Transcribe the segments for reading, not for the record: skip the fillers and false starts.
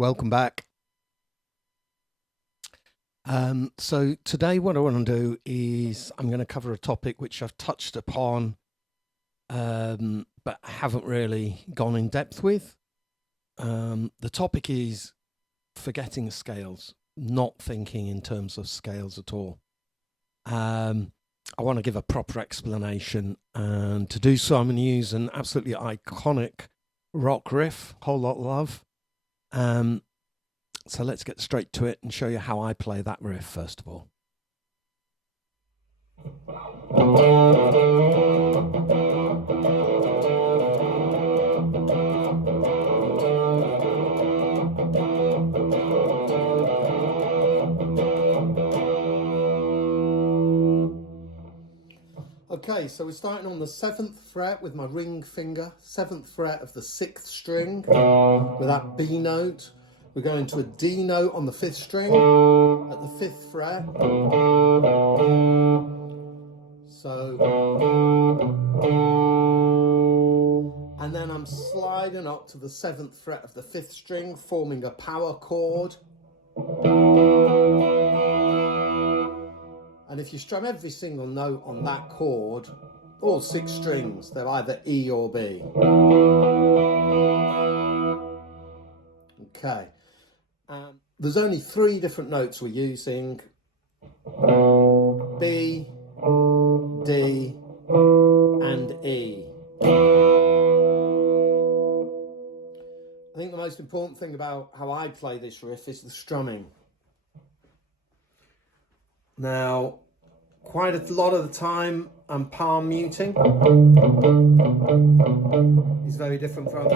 welcome back. So today what I want to do is I'm going to cover a topic which I've touched upon, but haven't really gone in depth with. The topic is forgetting scales, not thinking in terms of scales at all. I want to give a proper explanation, and to do so I'm going to use an absolutely iconic rock riff, Whole Lotta Love. So let's get straight to it and show you how I play that riff first of all. Okay, so we're starting on the 7th fret with my ring finger, 7th fret of the 6th string with that B note. We're going to a D note on the 5th string at the 5th fret. So, and then I'm sliding up to the 7th fret of the 5th string, forming a power chord. And if you strum every single note on that chord, all 6 strings, they're either E or B. Okay. There's only 3 different notes we're using: B, D, and E. I think the most important thing about how I play this riff is the strumming. Now, quite a lot of the time I'm palm muting. It's very different from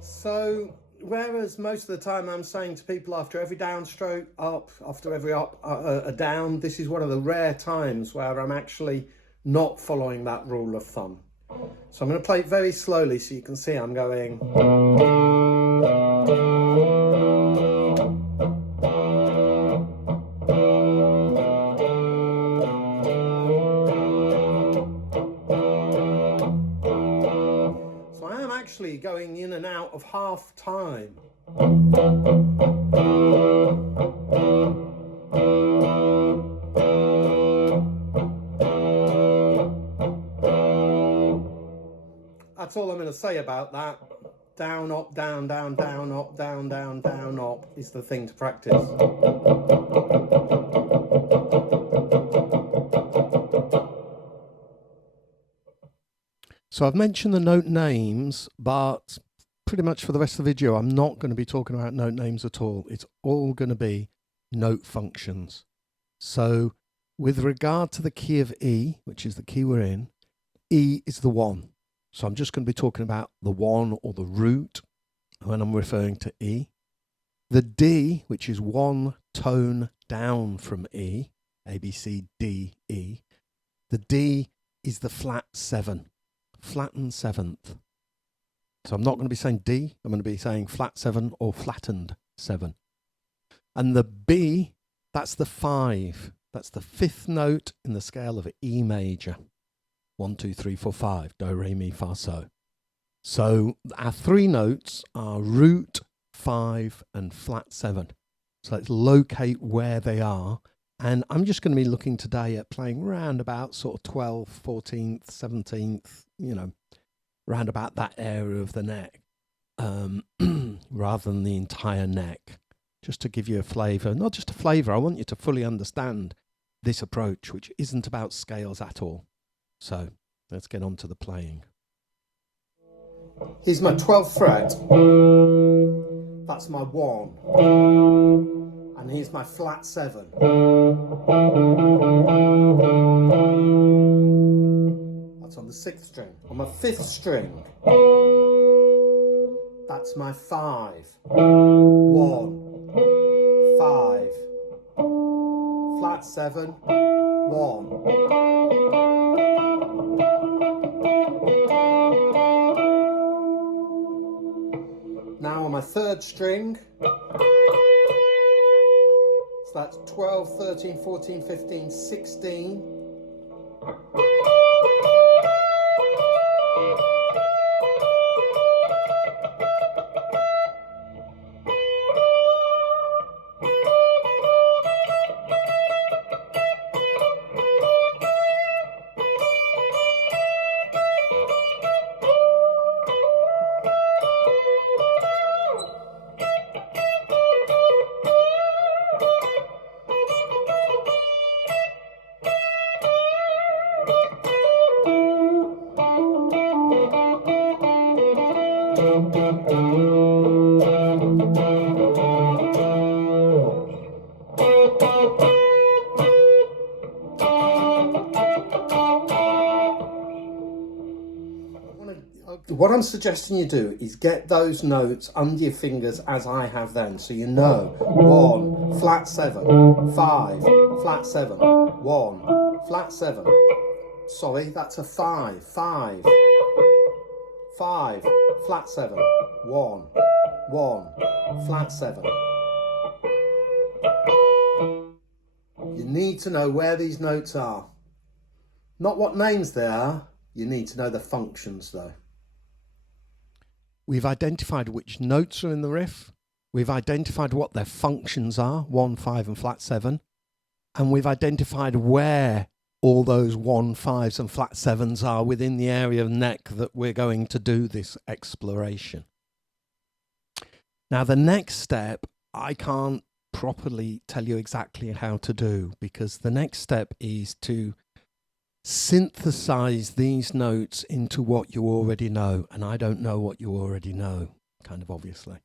So, whereas most of the time I'm saying to people after every downstroke up, after every up, a down, this is one of the rare times where I'm actually not following that rule of thumb. So I'm going to play it very slowly so you can see I'm going. Actually going in and out of half time. That's all I'm going to say about that. Down, up, down, down, down, up, down, down, down, up is the thing to practice. So I've mentioned the note names, but pretty much for the rest of the video, I'm not going to be talking about note names at all. It's all going to be note functions. So with regard to the key of E, which is the key we're in, E is the 1. So I'm just going to be talking about the 1 or the root when I'm referring to E. The D, which is 1 tone down from E, A, B, C, D, E. The D is the flat 7. Flattened 7th. So I'm not going to be saying D, I'm going to be saying flat 7 or flattened 7. And the B, that's the 5. That's the 5th note in the scale of E major. 1, 2, 3, 4, 5. Do, re, mi, fa, so. So our 3 notes are root, 5 and flat 7. So let's locate where they are. And I'm just going to be looking today at playing round about sort of 12th, 14th, 17th, you know, round about that area of the neck, rather than the entire neck, just to give you a flavour. Not just a flavour, I want you to fully understand this approach, which isn't about scales at all. So let's get on to the playing. Here's my 12th fret. That's my 1. And here's my flat 7. That's on the 6th string. On my 5th string, that's my 5. 1, 5, flat 7, 1. my third string. So that's 12, 13, 14, 15, 16. What I'm suggesting you do is get those notes under your fingers as I have then, so you know 1, flat 7, 5, flat 7, 1, flat 7. Sorry, that's a 5, 5, 5, flat 7, 1, 1, flat 7. You need to know where these notes are. Not what names they are, you need to know the functions though. We've identified which notes are in the riff. We've identified what their functions are, 1, 5 and flat 7. And we've identified where all those 1, 5s and flat 7s are within the area of neck that we're going to do this exploration. Now the next step, I can't properly tell you exactly how to do, because the next step is to synthesize these notes into what you already know, and I don't know what you already know, kind of obviously.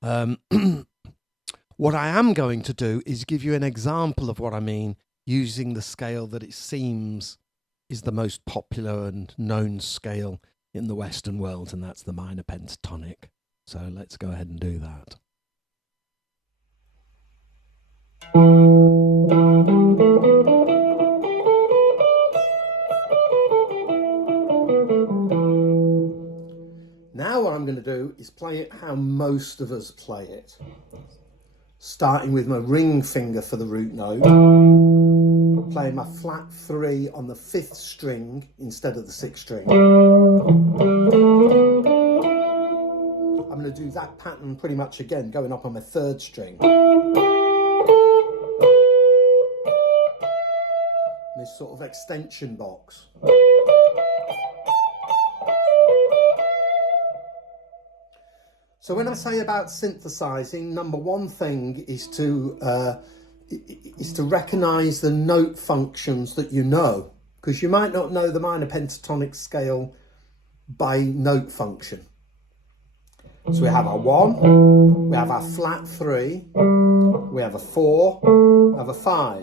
What I am going to do is give you an example of what I mean using the scale that it seems is the most popular and known scale in the Western world, and that's the minor pentatonic. So let's go ahead and do that. Now what I'm going to do is play it how most of us play it. Starting with my ring finger for the root note, playing my flat 3 on the 5th string instead of the 6th string. I'm going to do that pattern pretty much again, going up on my 3rd string. This sort of extension box. So when I say about synthesizing, number one thing is to recognize the note functions that you know, because you might not know the minor pentatonic scale by note function. So we have our 1, we have our flat 3, we have a 4, we have a 5,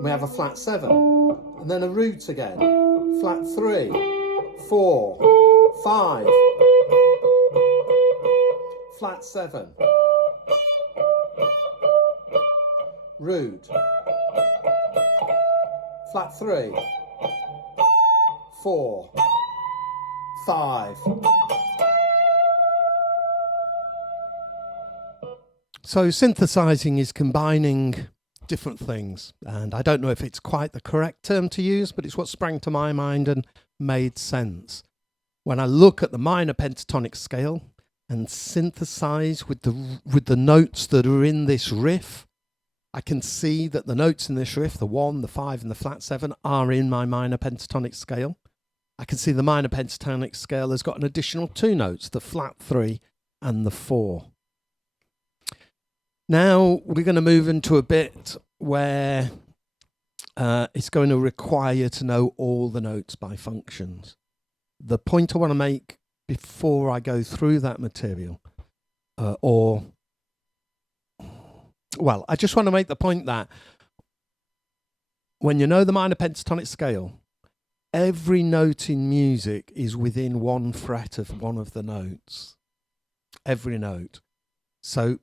we have a flat 7, and then a root again, flat 3, 4, 5, flat 7, root, flat 3, 4, 5. So synthesizing is combining different things, and I don't know if it's quite the correct term to use, but it's what sprang to my mind and made sense. When I look at the minor pentatonic scale and synthesize with the notes that are in this riff, I can see that the notes in this riff, the 1, the 5 and the flat 7, are in my minor pentatonic scale. I can see the minor pentatonic scale has got an additional 2 notes, the flat 3 and the 4. Now we're going to move into a bit where it's going to require you to know all the notes by functions. The point I want to make before I go through that material, I just want to make the point that when you know the minor pentatonic scale, every note in music is within 1 fret of one of the notes. Every note. So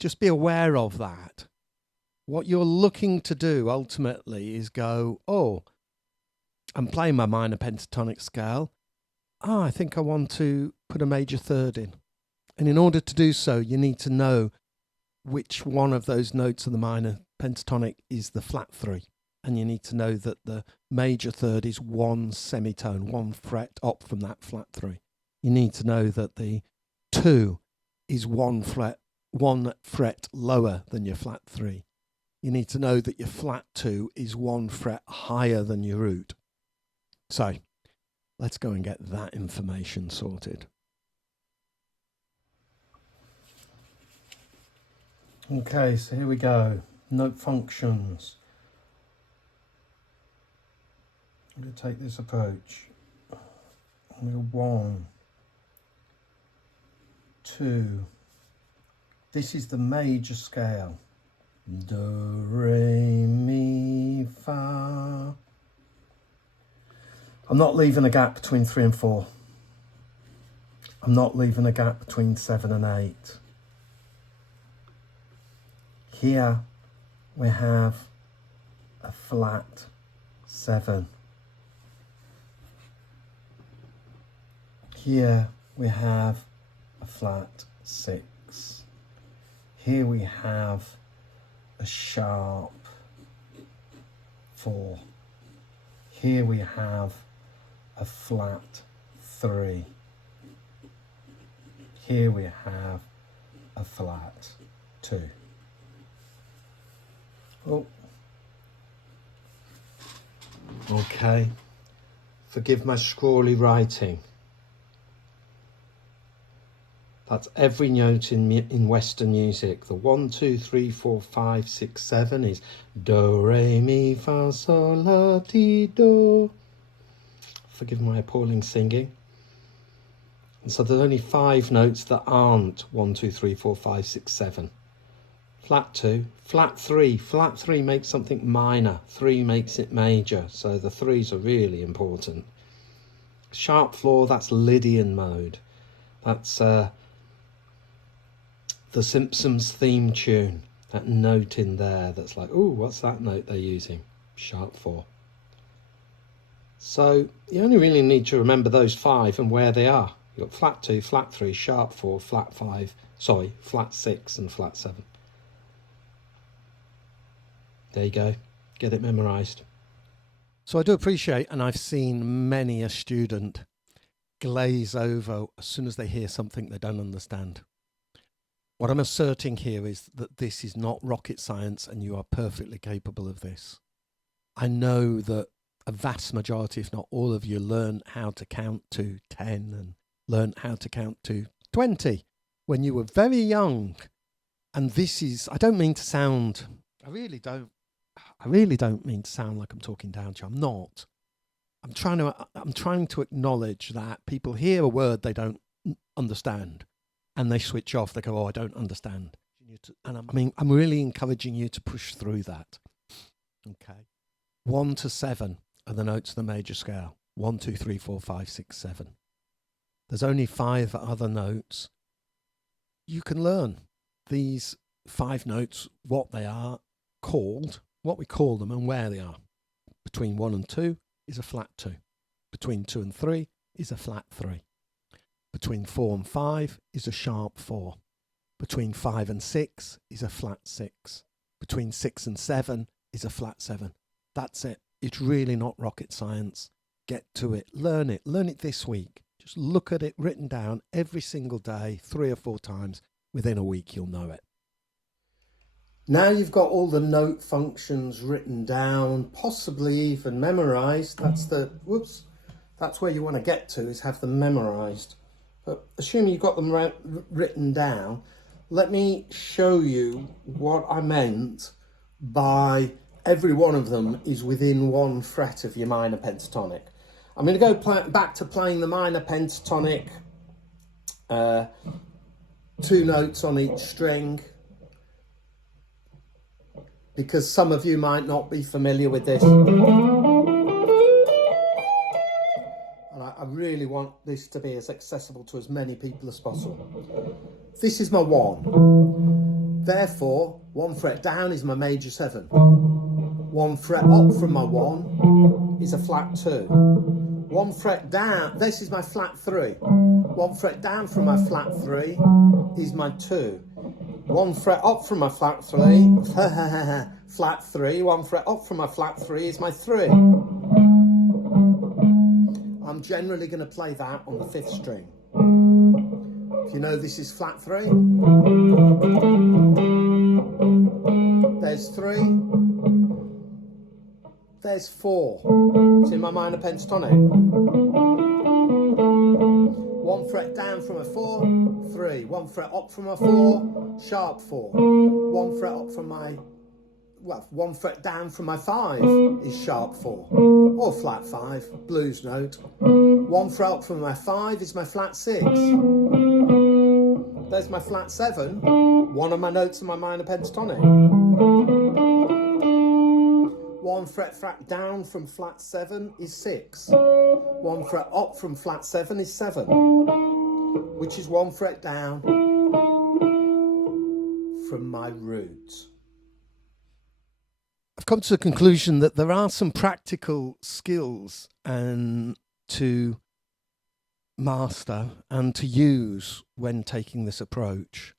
just be aware of that. What you're looking to do ultimately is go, oh, I'm playing my minor pentatonic scale. I think I want to put a major 3rd in. And in order to do so, you need to know which one of those notes of the minor pentatonic is the flat 3. And you need to know that the major third is one semitone, one fret up from that flat 3. You need to know that the 2 is one fret lower than your flat 3. You need to know that your flat 2 is one fret higher than your root. So let's go and get that information sorted. Okay, so here we go. Note functions. I'm going to take this approach. I'm going to 1, 2. This is the major scale. Do, re, mi, fa. I'm not leaving a gap between 3 and 4. I'm not leaving a gap between 7 and 8. Here we have a flat 7. Here we have a flat 6. Here we have a sharp 4. Here we have a flat 3. Here we have a flat 2. Oh. Okay. Forgive my scrawly writing. That's every note in Western music. The 1, 2, 3, 4, 5, 6, 7 is do, re, mi, fa, sol, la, ti, do. Forgive my appalling singing. And so there's only 5 notes that aren't 1, 2, 3, 4, 5, 6, 7. Flat 2, flat 3. Flat 3 makes something minor. 3 makes it major. So the 3s are really important. Sharp 4, that's Lydian mode. That's the Simpsons theme tune. That note in there that's like, ooh, what's that note they're using? Sharp 4. So you only really need to remember those 5 and where they are. You've got flat 2, flat 3, sharp 4, flat 6 and flat 7. There you go. Get it memorised. So I do appreciate, and I've seen many a student glaze over as soon as they hear something they don't understand. What I'm asserting here is that this is not rocket science and you are perfectly capable of this. I know that a vast majority, if not all of you, learn how to count to 10 and learn how to count to 20 when you were very young. And this is, I don't mean to sound, I really don't mean to sound like I'm talking down to you. I'm not. I'm trying to acknowledge that people hear a word they don't understand and they switch off. They go, oh, I don't understand. And I'm really encouraging you to push through that. Okay. 1 to 7 are the notes of the major scale. 1, 2, 3, 4, 5, 6, 7. There's only 5 other notes. You can learn these 5 notes, what they are called, what we call them and where they are. Between 1 and 2 is a flat 2. Between 2 and 3 is a flat 3. Between 4 and 5 is a sharp 4. Between 5 and 6 is a flat 6. Between 6 and 7 is a flat 7. That's it. It's really not rocket science. Get to it. Learn it. Learn it this week. Just look at it written down every single day, 3 or 4 times. Within a week, you'll know it. Now you've got all the note functions written down, possibly even memorized. That's where you want to get to, is have them memorized. But assuming you've got them written down, let me show you what I meant by every one of them is within 1 fret of your minor pentatonic. I'm going to go back to playing the minor pentatonic, 2 notes on each string, because some of you might not be familiar with this. And I really want this to be as accessible to as many people as possible. This is my 1. Therefore, 1 fret down is my major 7. 1 fret up from my 1 is a flat 2. 1 fret down, this is my flat 3. 1 fret down from my flat 3 is my 2. 1 fret up from my flat 3, flat 3, 1 fret up from my flat 3 is my 3. I'm generally going to play that on the 5th string. If you know this is flat 3, there's 3, there's 4. It's in my minor pentatonic. 1 fret down from a 4, 3. 1 fret up from a 4, sharp 4. 1 fret up from my, 1 fret down from my 5 is sharp 4, or flat 5, blues note. 1 fret up from my 5 is my flat 6. There's my flat 7, one of my notes in my minor pentatonic. 1 fret down from flat 7 is 6. 1 fret up from flat 7 is 7, which is 1 fret down from my root. I've come to the conclusion that there are some practical skills to master and to use when taking this approach.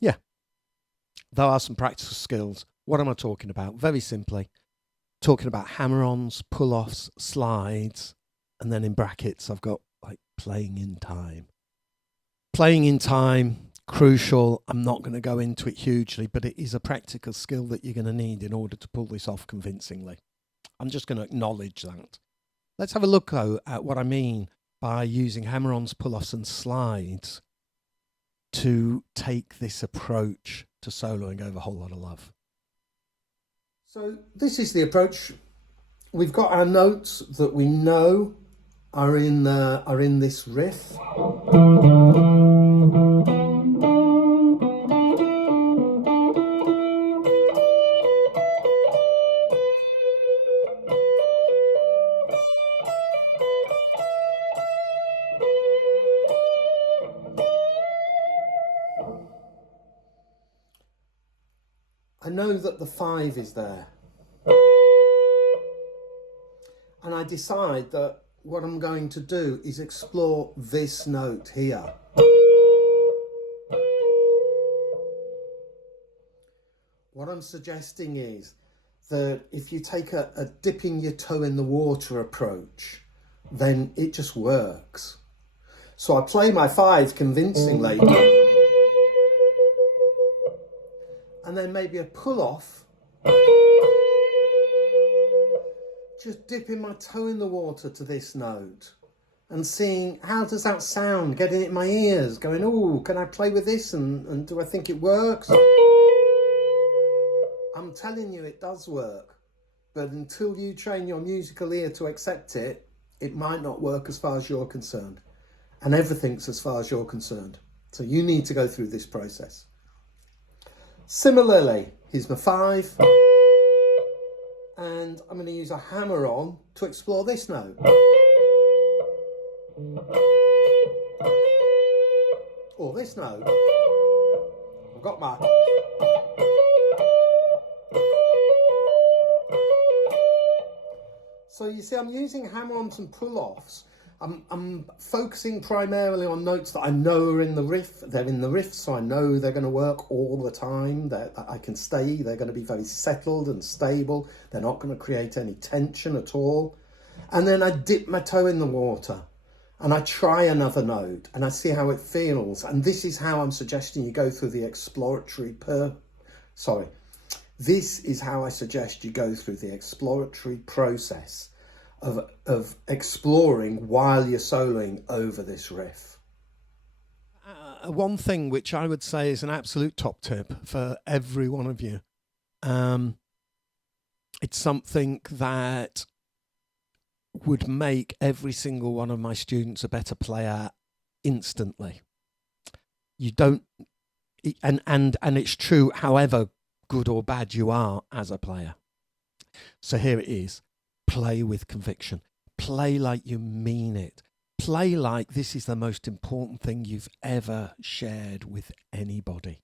Yeah. There are some practical skills. What am I talking about? Very simply, talking about hammer-ons, pull-offs, slides, and then in brackets I've got like playing in time. Playing in time, crucial. I'm not going to go into it hugely, but it is a practical skill that you're going to need in order to pull this off convincingly. I'm just going to acknowledge that. Let's have a look though at what I mean by using hammer-ons, pull-offs and slides to take this approach to soloing over Whole Lotta Love. So this is the approach. We've got our notes that we know are in this riff. I know that the 5 is there. And I decide that what I'm going to do is explore this note here. What I'm suggesting is that if you take a dipping your toe in the water approach, then it just works. So I play my 5 convincingly. And then maybe a pull-off, just dipping my toe in the water to this note and seeing how does that sound, getting it in my ears, going, oh, can I play with this and do I think it works? I'm telling you it does work, but until you train your musical ear to accept it, it might not work as far as you're concerned. And everything's as far as you're concerned. So you need to go through this process. Similarly, here's my 5, and I'm going to use a hammer-on to explore this note. Or this note. I've got my... So you see, I'm using hammer-ons and pull-offs. I'm focusing primarily on notes that I know are in the riff. They're in the riff, so I know they're going to work all the time. I can stay. They're going to be very settled and stable. They're not going to create any tension at all. And then I dip my toe in the water and I try another note and I see how it feels. And this is how I'm suggesting you go through the exploratory This is how I suggest you go through the exploratory process of exploring while you're soloing over this riff. One thing which I would say is an absolute top tip for every one of you. It's something that would make every single one of my students a better player instantly. You don't, and it's true however good or bad you are as a player. So here it is. Play with conviction. Play like you mean it. Play like this is the most important thing you've ever shared with anybody.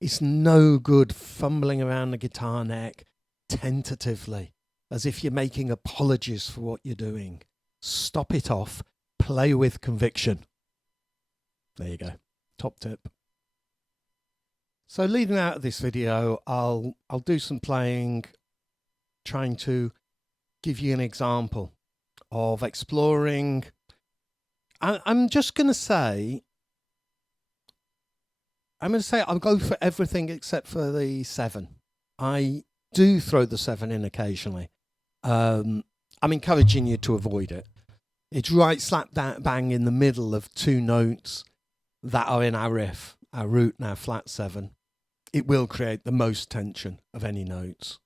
It's no good fumbling around the guitar neck tentatively. as if you're making apologies for what you're doing. Stop it off. Play with conviction. There you go. Top tip. So leading out of this video, I'll do some playing, trying to give you an example of exploring. I'm just going to say, I'll go for everything except for the 7. I do throw the 7 in occasionally. I'm encouraging you to avoid it. It's right slap bang in the middle of 2 notes that are in our riff, our root and our flat 7. It will create the most tension of any notes.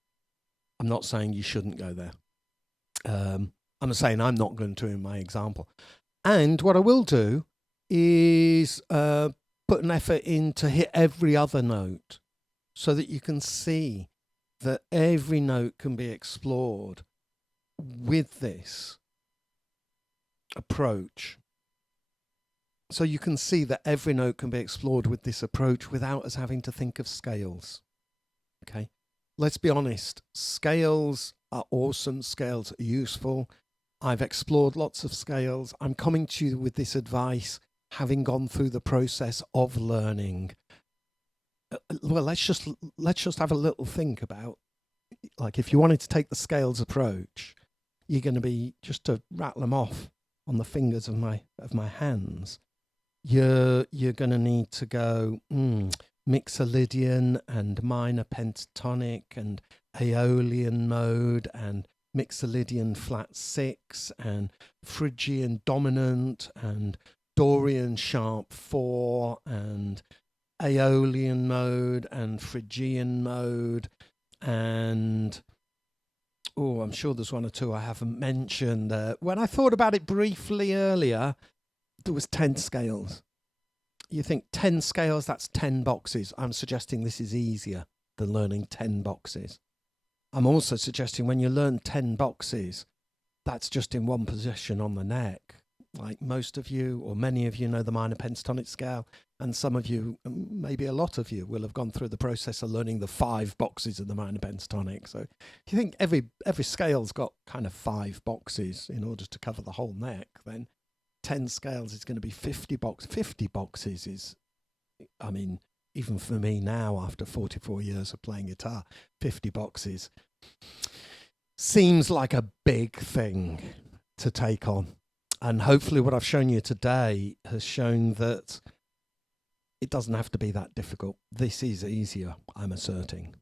I'm not saying you shouldn't go there. I'm saying I'm not going to in my example. And what I will do is put an effort in to hit every other note so that you can see that every note can be explored with this approach. So you can see that every note can be explored with this approach without us having to think of scales. Okay, let's be honest. Scales are awesome. Scales are useful. I've explored lots of scales. I'm coming to you with this advice, having gone through the process of learning. Well, let's just have a little think about, like, if you wanted to take the scales approach, you're going to be, just to rattle them off on the fingers of my hands, you're going to need to go Mixolydian and minor pentatonic and Aeolian mode and Mixolydian flat 6 and Phrygian dominant and Dorian sharp 4 and Aeolian mode and Phrygian mode, and I'm sure there's 1 or 2 I haven't mentioned. When I thought about it briefly earlier, there was 10 scales. You think 10 scales, that's 10 boxes. I'm suggesting this is easier than learning 10 boxes. I'm also suggesting when you learn 10 boxes, that's just in one position on the neck. Like most of you, or many of you, know the minor pentatonic scale, and some of you, maybe a lot of you, will have gone through the process of learning the 5 boxes of the minor pentatonic. So if you think every scale's got kind of 5 boxes in order to cover the whole neck, then 10 scales is going to be 50 boxes. 50 boxes is, I mean, even for me now, after 44 years of playing guitar, 50 boxes seems like a big thing to take on. And hopefully what I've shown you today has shown that it doesn't have to be that difficult. This is easier, I'm asserting.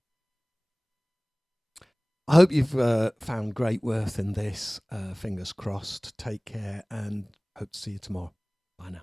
I hope you've found great worth in this. Fingers crossed. Take care and hope to see you tomorrow. Bye now.